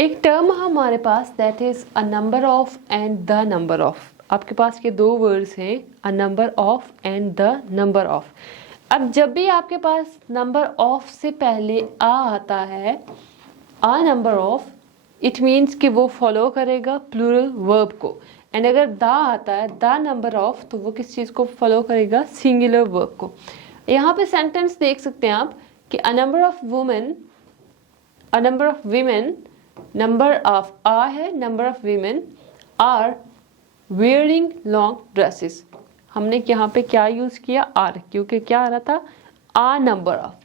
एक टर्म हमारे पास that is a number of and the number of. आपके पास ये दो वर्ड्स हैं, a number of and the number of. अब जब भी आपके पास नंबर ऑफ से पहले आ आता है, अ नंबर ऑफ, इट मीन्स कि वो फॉलो करेगा प्लूरल वर्ब को। एंड अगर द आता है, द नंबर ऑफ, तो वो किस चीज़ को फॉलो करेगा? सिंगुलर वर्ब को। यहाँ पे सेंटेंस देख सकते हैं आप कि a number of women, a number of women, number of आ है, number of women are wearing long dresses. हमने यहाँ पे क्या यूज किया? आर, क्योंकि क्या आ रहा था? A number of.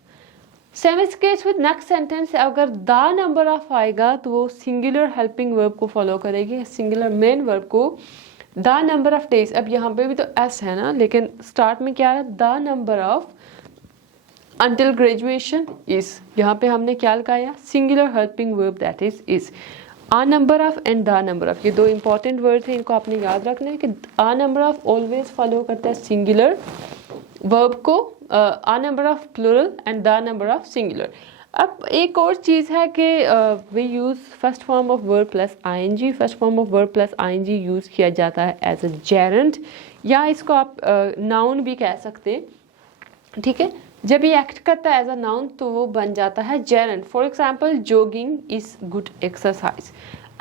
Same is case with next sentence. अगर द नंबर ऑफ आएगा तो वो सिंगुलर हेल्पिंग वर्ब को फॉलो करेगी, सिंगुलर मेन वर्ब को। द नंबर ऑफ डेज, अब यहाँ पे भी तो एस है ना, लेकिन स्टार्ट में क्या है? The number of until graduation is, यहाँ पे हमने क्या लगाया? Singular helping verb that is a number of and the number of. ये दो इंपॉर्टेंट वर्ड हैं, इनको आपने याद रखना है कि a number of always follow करता है सिंगुलर वर्ब को, a number of plural and the number of singular. अब एक और चीज़ है कि we use first form of verb plus I N G. First form of verb plus I N G use किया जाता है एज अ जेरेंट, या इसको आप नाउन भी कह सकते हैं। ठीक है, जब ये एक्ट करता है एज अ नाउन तो वो बन जाता है Geraint. For example, jogging is good exercise.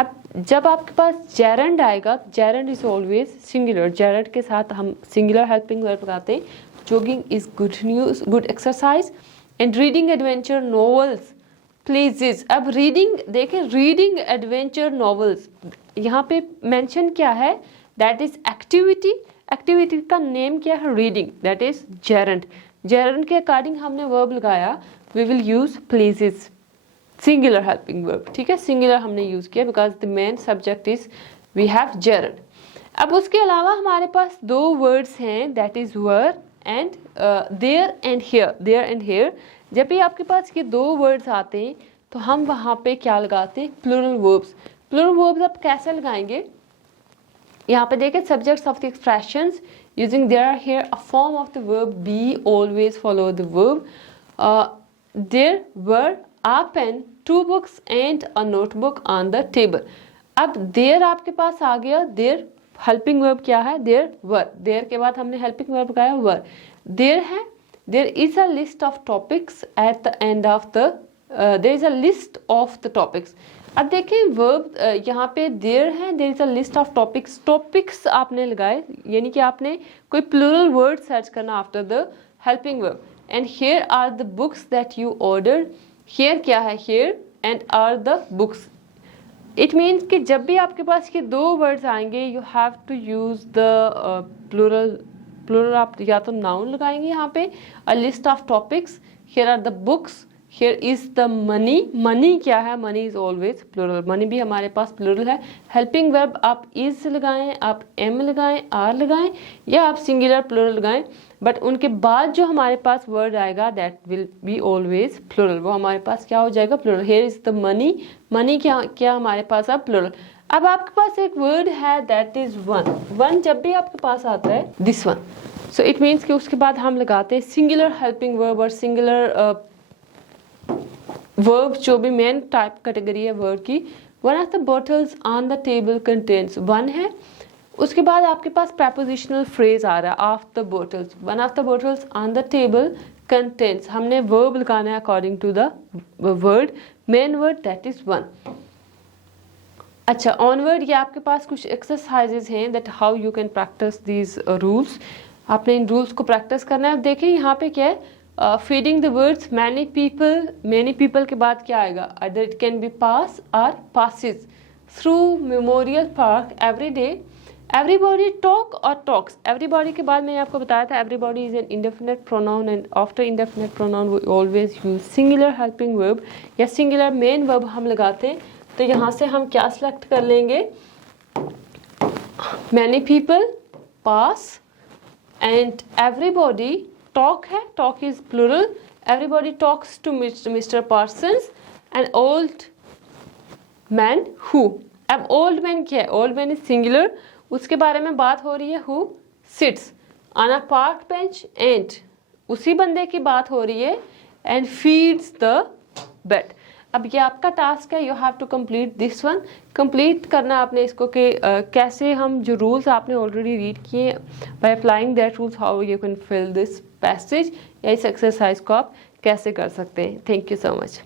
अब जब आपके पास जेरेंट आएगा, Geraint is always singular. Geraint के साथ हम सिंगुलर हेल्पिंग वर्ब लगाते हैं। Jogging is good news, good exercise. And reading adventure novels pleases. अब रीडिंग देखें, रीडिंग एडवेंचर नॉवेल्स, यहाँ पे मेंशन क्या है? That is activity. एक्टिविटी का नेम क्या है? Reading, that is Geraint. Geraint के अकॉर्डिंग हमने वर्ब लगाया, we will use pleases, singular helping verb. ठीक है, सिंगुलर हमने यूज किया because the main subject is we have gerund. अब उसके अलावा हमारे पास दो वर्ड्स हैं, that is where and there and here. There and here, जब भी आपके पास ये दो वर्ड्स आते हैं तो हम वहाँ पे क्या लगाते हैं? Plural verbs. प्लूरल वर्ब्स आप कैसे लगाएंगे? यहाँ पे देखें, subjects of the expressions using there here a form of the verb be always follow the verb. There were a pen, 2 books and a notebook on the table. अब there आपके पास आ गया, there helping verb क्या है? there were। there के बाद हमने helping verb लगाया were। there है, there is a list of topics at the end of the there is a list of the topics। अब देखिए वर्ब यहाँ पे देयर है, there is a list of topics. Topics आपने लगाए, यानी कि आपने कोई प्लूरल वर्ड सर्च करना after the helping verb. And here are the books that you order. Here क्या है? Here and are the books. It means कि जब भी आपके पास ये दो वर्ड्स आएंगे, you have to use the plural. Plural आप या तो नाउन लगाएंगे यहाँ पे, a list of topics, here are the books, Here is the money। Money क्या है? Money is always plural. Money भी हमारे पास प्लूरल है। हेल्पिंग वर्ब आप इज लगाएं, आप एम लगाएं, आर लगाएं, या आप सिंगुलर प्लूरल लगाएं, बट उनके बाद जो हमारे पास वर्ड आएगा that will be always plural. वो हमारे पास क्या हो जाएगा? Plural. Here is the money। Money क्या क्या हमारे पास अब? प्लूरल। अब आपके पास एक वर्ड है दैट इज वन। वन जब भी आपके पास आता है, this one, so it means कि उसके बाद हम लगाते हैं सिंगुलर हेल्पिंग वर्ब और सिंगुलर वर्ब, जो भी मेन टाइप कैटेगरी है वर्ड की। One of the bottles on the table contains, one है, उसके बाद आपके पास प्रपोजिशनल फ्रेज आ रहा है of the bottles. One of the bottles on the table contains, हमने वर्ब लगाना है according to the word, main word that is one. अच्छा, ऑनवर्ड ये आपके पास कुछ एक्सरसाइजेज हैं that how you can practise these rules. आपने इन रूल्स को प्रैक्टिस करना है। देखिए यहाँ पे क्या है? Feeding the words many people. Many people के बाद क्या आएगा? Other it can be pass और passes through memorial park every day. Everybody talk और टॉक्स। एवरीबॉडी के बाद मैंने आपको बताया था everybody is an indefinite pronoun and after indefinite pronoun we always use singular helping verb या सिंगुलर मेन वर्ब हम लगाते हैं। तो यहाँ से हम क्या सिलेक्ट कर लेंगे? Many people, pass, and everybody talk है, talk is plural. Everybody talks to mister Parsons and old man who. अब ओल्ड मैन क्या है? ओल्ड मैन इज सिंगुलर, उसके बारे में बात हो रही है। Who sits on a park bench, and उसी बंदे की बात हो रही है। And feeds the bed. अब ये आपका टास्क है, you have to complete this one. Complete करना आपने इसको कि कैसे हम जो रूल्स आपने ऑलरेडी रीड किए, by applying that rules how you can fill this passage, या इस एक्सरसाइज को आप कैसे कर सकते हैं। Thank you so much.